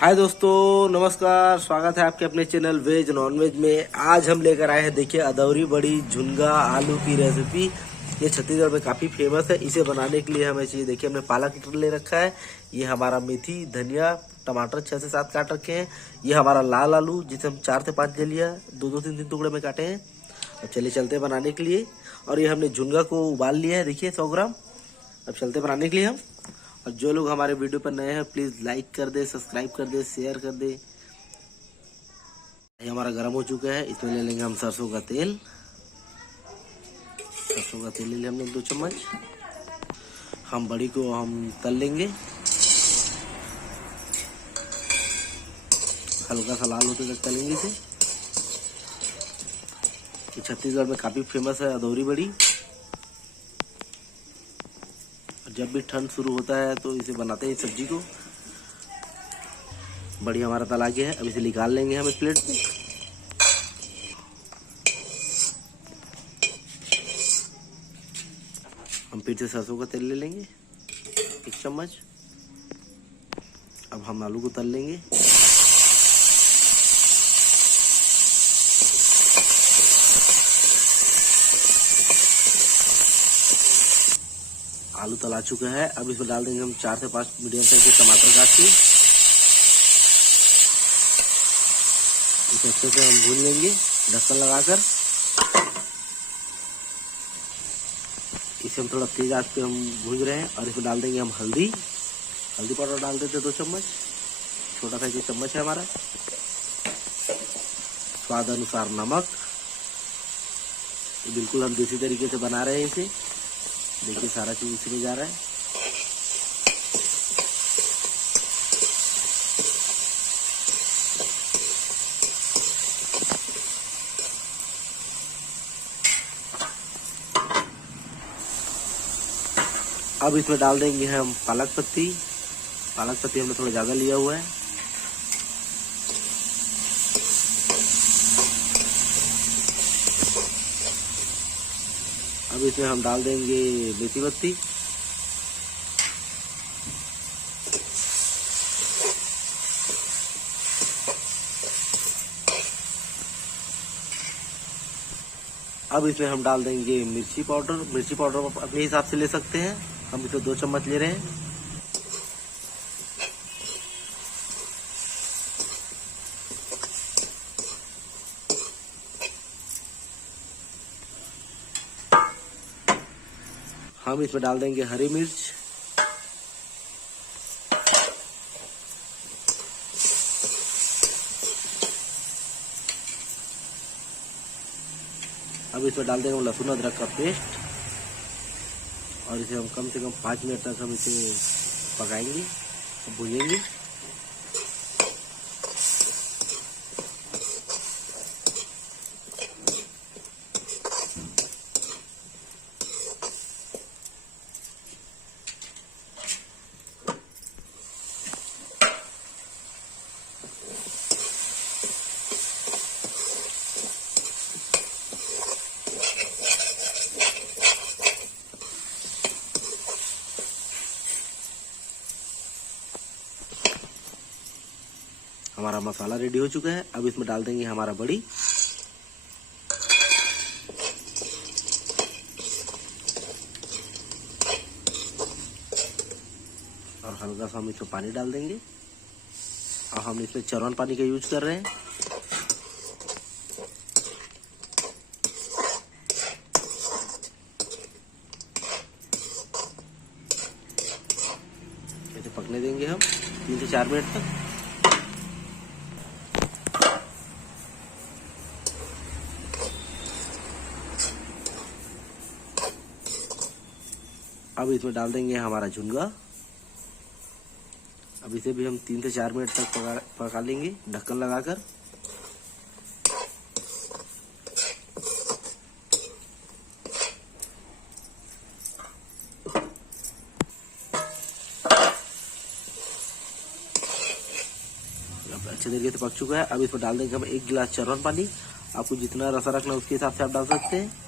हाय दोस्तों, नमस्कार। स्वागत है आपके अपने चैनल वेज नॉनवेज में। आज हम लेकर आए हैं, देखिए, अदौरी बड़ी झुनगा आलू की रेसिपी। ये छत्तीसगढ़ में काफ़ी फेमस है। इसे बनाने के लिए हमें चाहिए, देखिए, हमने पालक ले रखा है। ये हमारा मेथी, धनिया, टमाटर 6 से 7 काट रखे हैं। ये हमारा लाल आलू, जिसे हम 4 से 5 ले लिया, 2-2, 3-3 टुकड़े में काटे हैं। अब चलिए चलते हैं बनाने के लिए। और ये हमने झुनगा को उबाल लिया है, देखिए 100 ग्राम। अब चलते बनाने के लिए हम। और जो लोग हमारे वीडियो पर नए हैं, प्लीज़ लाइक कर दे, सब्सक्राइब कर दे, शेयर कर दे। ये हमारा गर्म हो चुका है। इसमें ले लेंगे हम सरसों का तेल। सरसों का तेल ले लिया हमने 2 चम्मच। हम बड़ी को हम तल लेंगे, हल्का सा लाल होते तक तलेंगे इसे। ये छत्तीसगढ़ में काफ़ी फेमस है अदौरी बड़ी। जब भी ठंड शुरू होता है तो इसे बनाते हैं, इस सब्जी को। बड़ी हमारा तला गया है। अब इसे निकाल लेंगे हम एक प्लेट में। हम फिर से सरसों का तेल ले लेंगे 1 चम्मच। अब हम आलू को तल लेंगे। आलू तला चुका है। अब इसमें डाल देंगे हम 4 से 5 मीडियम साइज के टमाटर काट के। इसे अच्छे से हम भून लेंगे ढक्कन लगाकर। इसे हम थोड़ा तेज आंच पे हम भून रहे हैं। और इसमें डाल देंगे हम हल्दी पाउडर डाल देते 2 चम्मच। छोटा सा 1 चम्मच है हमारा। स्वाद अनुसार नमक। बिल्कुल हम देसी तरीके से बना रहे हैं इसे। देखिए, सारा चीज इसमें जा रहा है। अब इसमें डाल देंगे हम पालक पत्ती हमने थोड़ा ज्यादा लिया हुआ है। अब इसमें हम डाल देंगे मेथी पत्ती। अब इसमें हम डाल देंगे मिर्ची पाउडर आप अपने हिसाब से ले सकते हैं। हम इसमें 2 चम्मच ले रहे हैं। हम इसमें डाल देंगे हरी मिर्च। अब इसमें डाल देंगे लहसुन अदरक का पेस्ट। और इसे हम कम से कम 5 मिनट तक हम इसे पकाएंगे, भूनेंगे। हमारा मसाला रेडी हो चुका है। अब इसमें डाल देंगे हमारा बड़ी। और हल्का सा हम इसमें पानी डाल देंगे। और हम इसमें चरौन पानी का यूज कर रहे हैं। इसे पकने देंगे हम 3 से 4 मिनट तक। अब इसमें डाल देंगे हमारा झुनगा। अब इसे भी हम 3 से 4 मिनट तक पका लेंगे ढक्कन लगाकर। अब अच्छे तरीके से पक चुका है। अब इसमें डाल देंगे हम 1 गिलास चरौन पानी। आपको जितना रसा रखना है उसके हिसाब से आप डाल सकते हैं।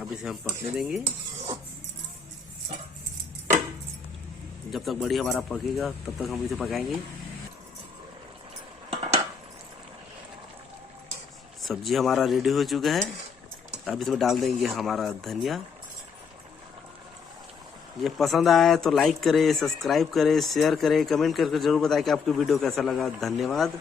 अब इसे हम पकने देंगे। जब तक बड़ी हमारा पकेगा तब तक हम इसे पकाएंगे। सब्जी हमारा रेडी हो चुका है। अब इसमें डाल देंगे हमारा धनिया। ये पसंद आया तो लाइक करें, सब्सक्राइब करें, शेयर करें, कमेंट करके जरूर बताएं कि आपको वीडियो कैसा लगा। धन्यवाद।